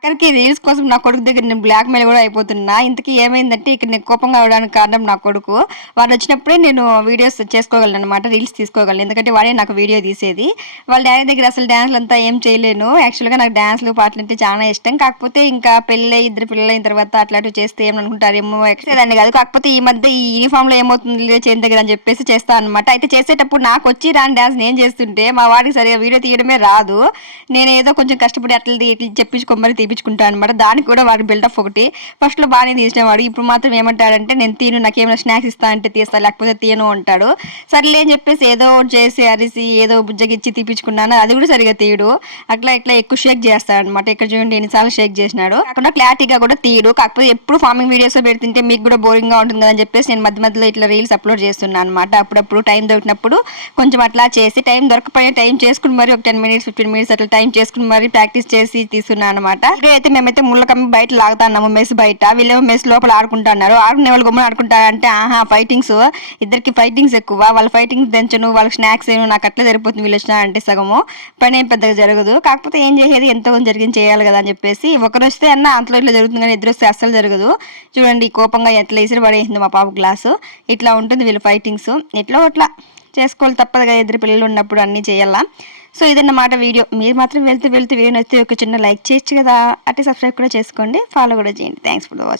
ఆఖరికి రీల్స్ కోసం నా కొడుకు దగ్గర నేను బ్లాక్మెయిల్ కూడా అయిపోతున్నా. ఇంతకీ ఏమైందంటే ఇక్కడ నేను కోపంగా అవ్వడానికి కారణం నా కొడుకు. వాడు వచ్చినప్పుడే నేను వీడియోస్ చేసుకోగలను అనమాట, రీల్స్ తీసుకోగలను. ఎందుకంటే వాడే నాకు వీడియో తీసేది. వాళ్ళ డాడీ దగ్గర అసలు డ్యాన్స్లు అంతా ఏం చేయలేను. యాక్చువల్గా నాకు డ్యాన్స్లు పాటలు అంటే చాలా ఇష్టం. కాకపోతే ఇంకా పెళ్ళి ఇద్దరు పిల్లలు అయిన తర్వాత అట్లాంటివి చేస్తే ఏమనుకుంటారేమో ఎక్సైజ్ కాదు. కాకపోతే ఈ మధ్య ఈ యూనిఫామ్ లో ఏమవుతుంది చేతి దగ్గర అని చెప్పేసి చేస్తాను అనమాట. అయితే చేసేటప్పుడు నాకు వచ్చి రాని డ్యాన్స్ నేను చేస్తుంటే మా వాడికి సరిగా వీడియో తీయడమే రాదు. నేను ఏదో కొంచెం కష్టపడి అట్లా చెప్పించుకోమని తీపించుకుంటాను అనమాట. దానికి కూడా వాడి బిల్డప్ ఒకటి. ఫస్ట్ లో బాగానే తీసినవాడు, ఇప్పుడు మాత్రం ఏమంటాడంటే నేను తీను, నాకేమైనా స్నాక్స్ ఇస్తా అంటే తీస్తా, లేకపోతే తీయను అంటాడు. సర్లే అని చెప్పేసి ఏదో ఒకటి చేసి అరిసి ఏదో బుజ్జగిచ్చి తీపించుకున్నాను. అది కూడా సరిగా తీయడు. అట్లా ఇట్లా ఎక్కువ షేక్ చేస్తాడు అనమాట. ఇక్కడ చూడండి ఎన్నిసార్లు షేక్ చేసినాడు. కాకుండా క్లారిటీగా కూడా తీయడు. కాకపోతే ఎప్పుడు ఫార్మింగ్ వీడియోస్ పెడుతుంటే మీకు కూడా బోరింగ్ గా ఉంటుంది కదా అని చెప్పేసి నేను మధ్య మధ్యలో ఇట్లా రీల్స్ అప్లోడ్ చేస్తున్నాను అనమాట. అప్పుడప్పుడు టైం దొరికినప్పుడు కొంచెం అట్లా చేసి, టైం దొరకపోయిన టైం చేసుకుని మరి ఒక 10 minutes 15 minutes అట్లా టైం చేసుకుని మరి ప్రాక్టీస్ చేసి తీసుకున్నాను అనమాట. అయితే మేమైతే ముళ్ళకమ్మి బయట లాగుతున్నాము, మెస్ బయట. వీళ్ళేమో మెస్ లోపల ఆడుకుంటున్నారు. ఆడుకునే వాళ్ళు గమ్మున ఆడుకుంటారంటే ఫైటింగ్స్, ఇద్దరికి ఫైటింగ్స్ ఎక్కువ. వాళ్ళ ఫైటింగ్స్ తెంచను, వాళ్ళకి స్నాక్స్ ఏమో, నాకు అట్లా సరిపోతుంది. వీళ్ళు వచ్చినారంటే సగము పని ఏం పెద్దగా జరగదు. కాకపోతే ఏం చేసేది, ఎంతో జరిగింది చేయాలి కదా అని చెప్పేసి ఒకరు వస్తే అన్న అంతలో ఇట్లా జరుగుతుంది, కానీ ఇద్దరు వస్తే అస్సలు జరగదు. చూడండి కోపంగా ఎట్లా ఇసిరి పడేసింది మా పాప గ్లాసు. ఇట్లా ఉంటుంది వీళ్ళ ఫైటింగ్స్. ఎట్లా అట్లా చేసుకోవాలి, తప్పదు కదా, ఇద్దరు పిల్లలు ఉన్నప్పుడు అన్నీ చేయాలా. సో ఇదన్నమాట వీడియో. మీరు మాత్రం వెళ్తూ వీడియో నచ్చితే ఒక చిన్న లైక్ చేయొచ్చు కదా, అట్టే సబ్స్క్రైబ్ కూడా చేసుకోండి, ఫాలో కూడా చేయండి. Thanks for the watch.